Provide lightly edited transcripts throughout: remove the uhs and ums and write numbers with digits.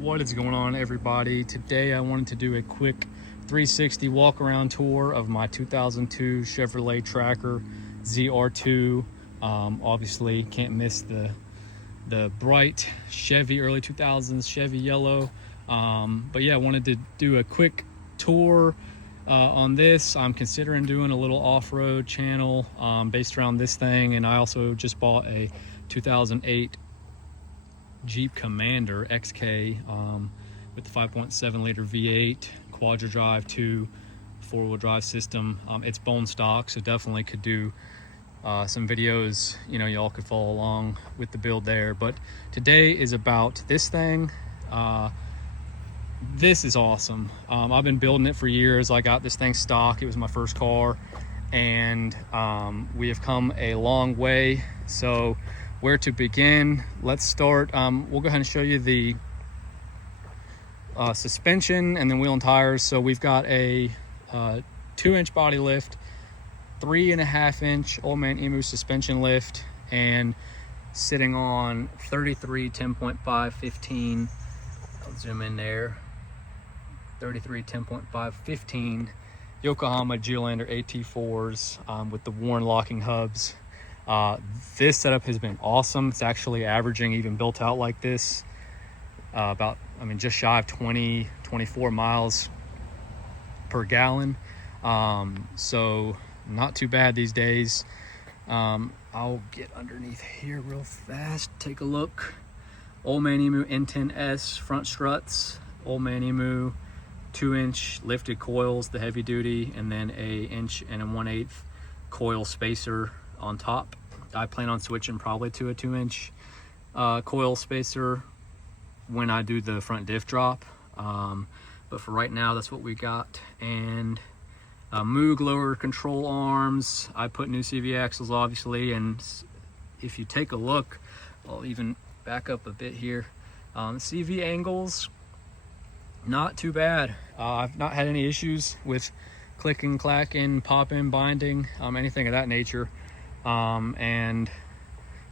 What is going on, everybody? Today I wanted to do a quick 360 walk around tour of my 2002 Chevrolet Tracker ZR2. Obviously can't miss the bright Chevy early 2000s Chevy yellow. But yeah, I wanted to do a quick tour on this. I'm considering doing a little off-road channel based around this thing, and I also just bought a 2008 Jeep Commander XK with the 5.7 liter V8 quadra drive 2 4-wheel drive system. It's bone stock, so definitely could do some videos, y'all could follow along with the build there. But today is about this thing. This is awesome. I've been building it for years. I got this thing stock. It was my first car, and we have come a long way. So where to begin? Let's start. We'll go ahead and show you the suspension and then wheel and tires. So we've got a 2-inch body lift, 3.5-inch old Man Emu suspension lift, and sitting on 33 10.5 15. I'll zoom in there. 33 10.5 15 Yokohama Geolandar AT4s with the Warren locking hubs. This setup has been awesome. It's actually averaging, even built out like this, just shy of 24 miles per gallon. So not too bad these days. I'll get underneath here real fast, take a look. Old Man Emu N10S front struts, Old Man Emu 2-inch lifted coils, the heavy duty, and then a 1 1/8 coil spacer on top. I plan on switching probably to a 2-inch coil spacer when I do the front diff drop. But for right now, that's what we got. And Moog lower control arms. I put new CV axles, obviously, and if you take a look, I'll even back up a bit here. CV angles, not too bad. I've not had any issues with clicking, clacking, popping, binding, anything of that nature. And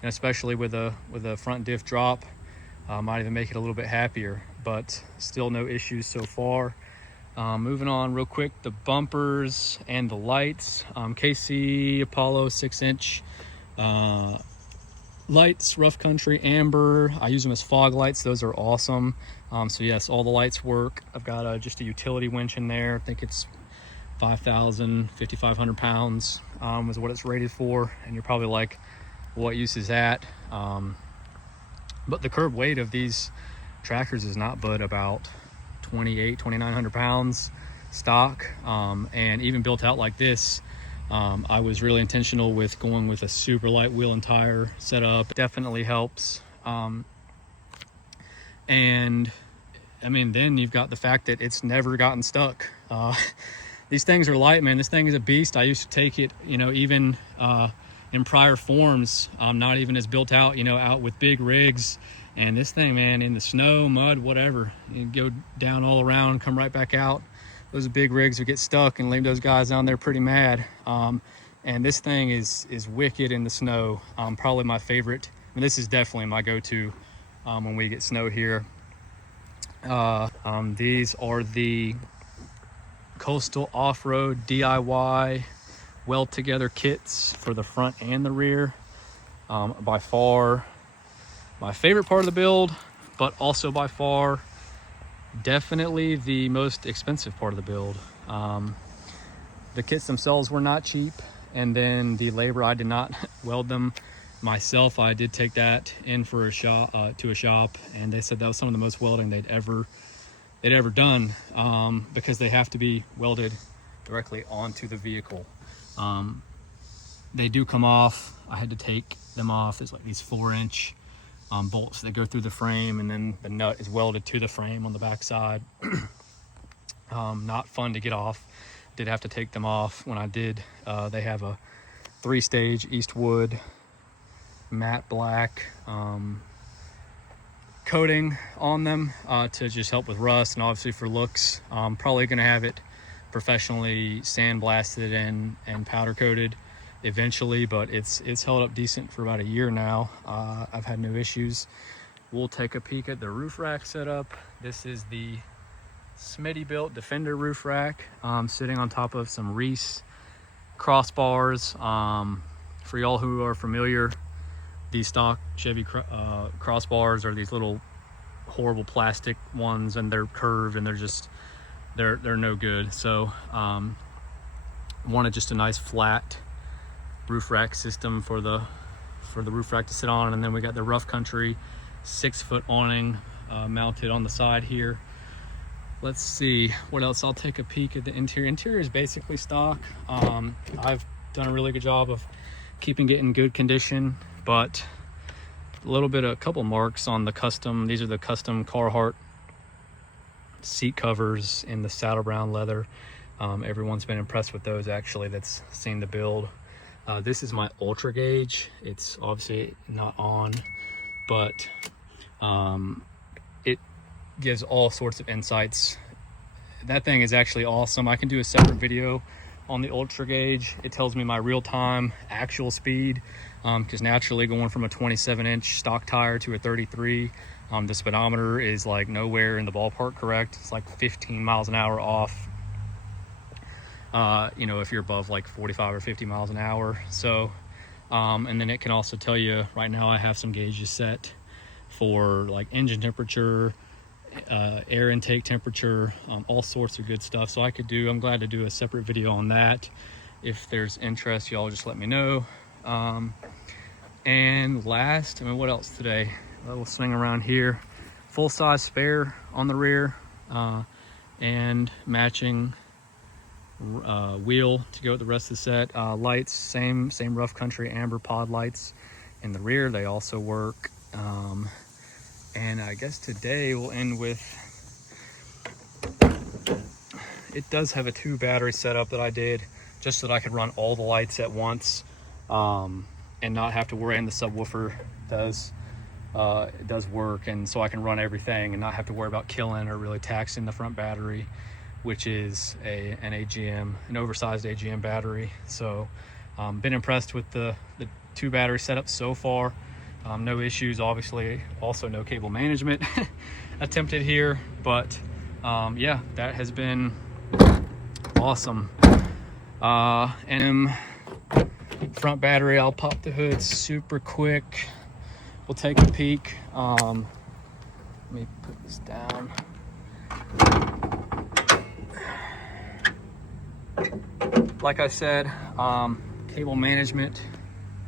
especially with a front diff drop, might even make it a little bit happier, but still no issues so far. Moving on real quick, the bumpers and the lights. KC Apollo 6-inch lights, rough country amber. I use them as fog lights. Those are awesome. So yes, all the lights work. I've got just a utility winch in there. I think it's 5,500 pounds is what it's rated for. And you're probably like, what use is that? But the curb weight of these Trackers is not but about 2,900 pounds stock. And even built out like this, I was really intentional with going with a super light wheel and tire setup. Definitely helps. And then you've got the fact that it's never gotten stuck. These things are light, man. This thing is a beast. I used to take it, even in prior forms, not even as built out, out with big rigs. And this thing, man, in the snow, mud, whatever, you go down all around, come right back out. Those big rigs would get stuck and leave those guys down there pretty mad. And this thing is wicked in the snow. Probably my favorite. This is definitely my go-to when we get snow here. These are the Coastal Off-Road DIY weld together kits for the front and the rear. By far my favorite part of the build, but also by far definitely the most expensive part of the build. The kits themselves were not cheap, and then the labor, I did not weld them myself. I did take that in for a shop, to a shop, and they said that was some of the most welding they'd ever done, because they have to be welded directly onto the vehicle. They do come off. I had to take them off. There's like these 4-inch bolts that go through the frame, and then the nut is welded to the frame on the back side. Not fun to get off. Did have to take them off when I did. They have a 3-stage Eastwood matte black coating on them to just help with rust, and obviously for looks. Probably gonna have it professionally sandblasted and powder coated eventually, but it's held up decent for about a year now. I've had no issues. we'll take a peek at the roof rack setup. This is the Smitty built Defender roof rack, sitting on top of some Reese crossbars. For y'all who are familiar, these stock Chevy crossbars are these little horrible plastic ones, and they're curved and they're no good. So wanted just a nice flat roof rack system for the roof rack to sit on. And then we got the Rough Country 6-foot awning mounted on the side here. Let's see what else. I'll take a peek at the interior. Interior is basically stock. I've done a really good job of keeping it in good condition, but a couple marks on the custom. These are the custom Carhartt seat covers in the saddle brown leather. Everyone's been impressed with those, actually, that's seen the build. This is my ultra gauge. It's obviously not on, but it gives all sorts of insights. That thing is actually awesome. I can do a separate video on the ultra gauge. It tells me my real-time actual speed, because naturally going from a 27-inch stock tire to a 33, the speedometer is like nowhere in the ballpark correct. It's like 15 miles an hour off, if you're above like 45 or 50 miles an hour. So and then it can also tell you, right now I have some gauges set for like engine temperature, air intake temperature, all sorts of good stuff. So I'm glad to do a separate video on that. If there's interest, y'all just let me know. And last, what else today? We'll swing around here. Full-size spare on the rear, and matching wheel to go with the rest of the set. Lights, same Rough Country amber pod lights in the rear. They also work. And I guess today we'll end with, it does have a 2 battery setup that I did just so that I could run all the lights at once, and not have to worry. And the subwoofer does work, and so I can run everything and not have to worry about killing or really taxing the front battery, which is an AGM, an oversized AGM battery. So been impressed with the 2 battery setup so far. No issues, obviously. Also no cable management attempted here, but yeah, that has been awesome. And front battery, I'll pop the hood super quick. We'll take a peek. Let me put this down. Like I said, cable management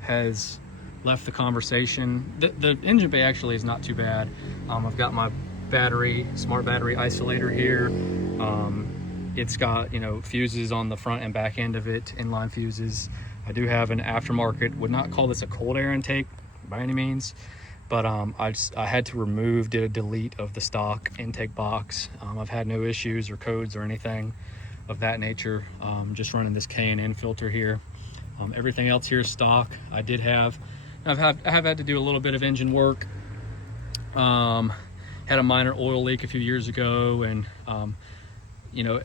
has left the conversation. The engine bay actually is not too bad. I've got my smart battery isolator here. It's got, fuses on the front and back end of it, inline fuses. I do have an aftermarket, would not call this a cold air intake by any means, but I had to did a delete of the stock intake box. I've had no issues or codes or anything of that nature. Just running this K&N filter here. Everything else here is stock. I have had to do a little bit of engine work. Had a minor oil leak a few years ago, and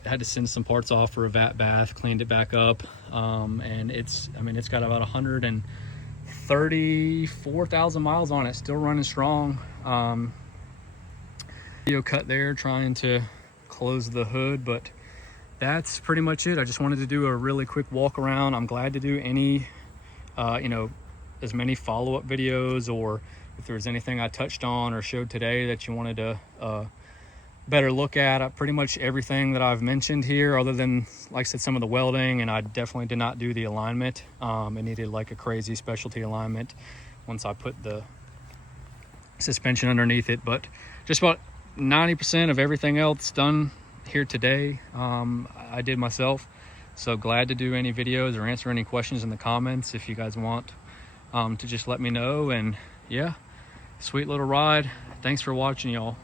had to send some parts off for a vat bath, cleaned it back up, and it's got about 134,000 miles on it, still running strong. Video cut there trying to close the hood, but that's pretty much it. I just wanted to do a really quick walk around. I'm glad to do any as many follow-up videos, or if there's anything I touched on or showed today that you wanted to better look at. Pretty much everything that I've mentioned here, other than, like I said, some of the welding, and I definitely did not do the alignment. It needed like a crazy specialty alignment once I put the suspension underneath it, but just about 90% of everything else done here today I did myself. So glad to do any videos or answer any questions in the comments if you guys want to just let me know. And yeah, sweet little ride. Thanks for watching, y'all.